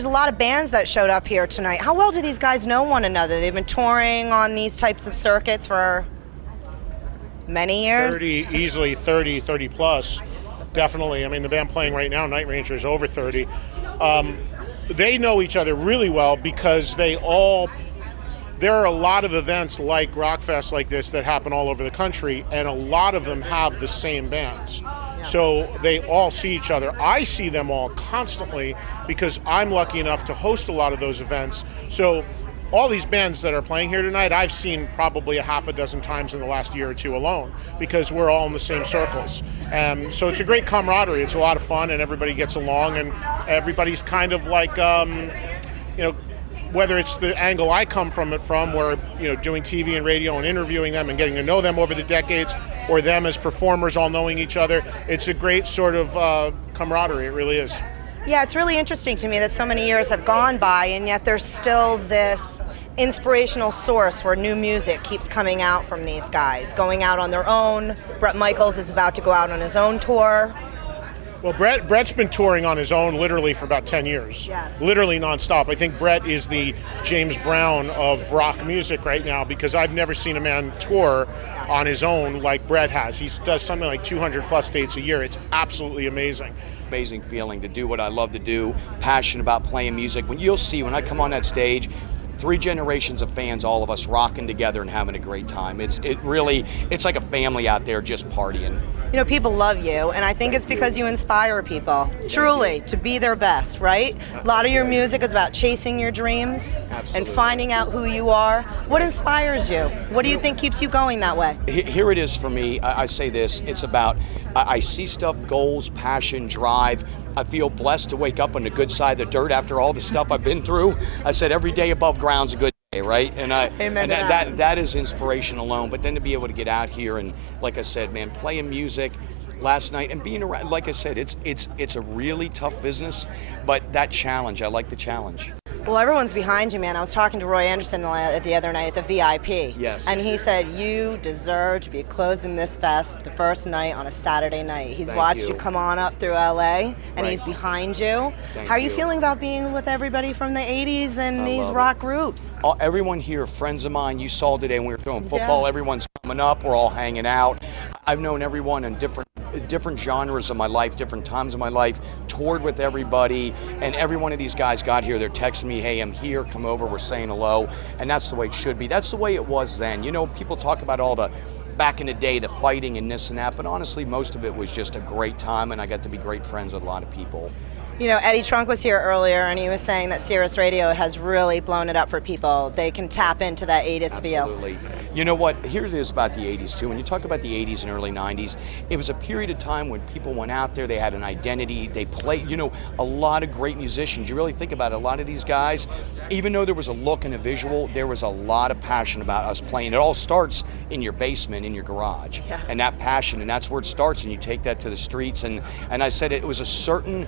There's a lot of bands that showed up here tonight. How well do these guys know one another? They've been touring on these types of circuits for many years? 30 plus, definitely. I mean, the band playing right now, Night Ranger, is over 30. They know each other really well because there are a lot of events like Rockfest like this that happen all over the country, and a lot of them have the same bands. So they all see each other. I see them all constantly because I'm lucky enough to host a lot of those events. So all these bands that are playing here tonight, I've seen probably a half a dozen times in the last year or two alone because we're all in the same circles. So it's a great camaraderie. It's a lot of fun, and everybody gets along, and everybody's kind of like, whether it's the angle I come from where, doing TV and radio and interviewing them and getting to know them over the decades, or them as performers all knowing each other, it's a great sort of camaraderie. It really is. Yeah, it's really interesting to me that so many years have gone by, and yet there's still this inspirational source where new music keeps coming out from these guys, going out on their own. Bret Michaels is about to go out on his own tour. Well, Bret's been touring on his own literally for about 10 years. Yes. Literally nonstop. I think Bret is the James Brown of rock music right now because I've never seen a man tour on his own like Bret has. He does something like 200 plus dates a year. It's absolutely amazing. Amazing feeling to do what I love to do, passionate about playing music. When I come on that stage, 3 generations of fans, all of us rocking together and having a great time. It's like a family out there just partying. People love you, and I think it's because you inspire people, truly, to be their best, right? A lot of your music is about chasing your dreams and finding out who you are. What inspires you? What do you think keeps you going that way? Here it is for me. I say this, it's about, I see stuff, goals, passion, drive. I feel blessed to wake up on the good side of the dirt after all the stuff I've been through. I said every day above ground's a good day, right? And that is inspiration alone. But then to be able to get out here and, like I said, man, playing music last night and being around, like I said, it's a really tough business, but that challenge, I like the challenge. Well, everyone's behind you, man. I was talking to Roy Anderson the other night at the VIP. Yes. And he said, you deserve to be closing this fest the first night on a Saturday night. He's watched you come on up through LA, and he's behind you. How are you feeling about being with everybody from the 80s and these rock groups? Everyone here, friends of mine, you saw today when we were throwing football, everyone's coming up, we're all hanging out. I've known everyone in different genres of my life, different times of my life, toured with everybody, and every one of these guys got here, they're texting me, hey, I'm here, come over, we're saying hello, and that's the way it should be. That's the way it was then. People talk about all the, back in the day, the fighting and this and that, but honestly, most of it was just a great time, and I got to be great friends with a lot of people. Eddie Trunk was here earlier, and he was saying that Sirius Radio has really blown it up for people. They can tap into that 80s feel. Absolutely. You know what? Here it is about the 80s, too. When you talk about the 80s and early 90s, it was a period of time when people went out there, they had an identity, they played, a lot of great musicians. You really think about it, a lot of these guys, even though there was a look and a visual, there was a lot of passion about us playing. It all starts in your basement, in your garage, and that passion, and that's where it starts, and you take that to the streets, and I said it was a certain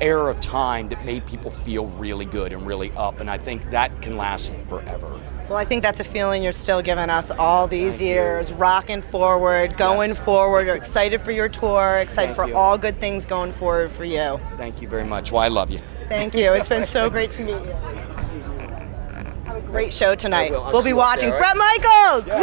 era of time that made people feel really good and really up, and I think that can last forever. Well, I think that's a feeling you're still giving us all these years, rocking forward, going forward. You're excited for your tour, excited for all good things going forward for you. Thank you very much. Well, I love you. Thank you. It's been so great to meet you. Have a great show tonight. We'll be watching Bret Michaels. Woo!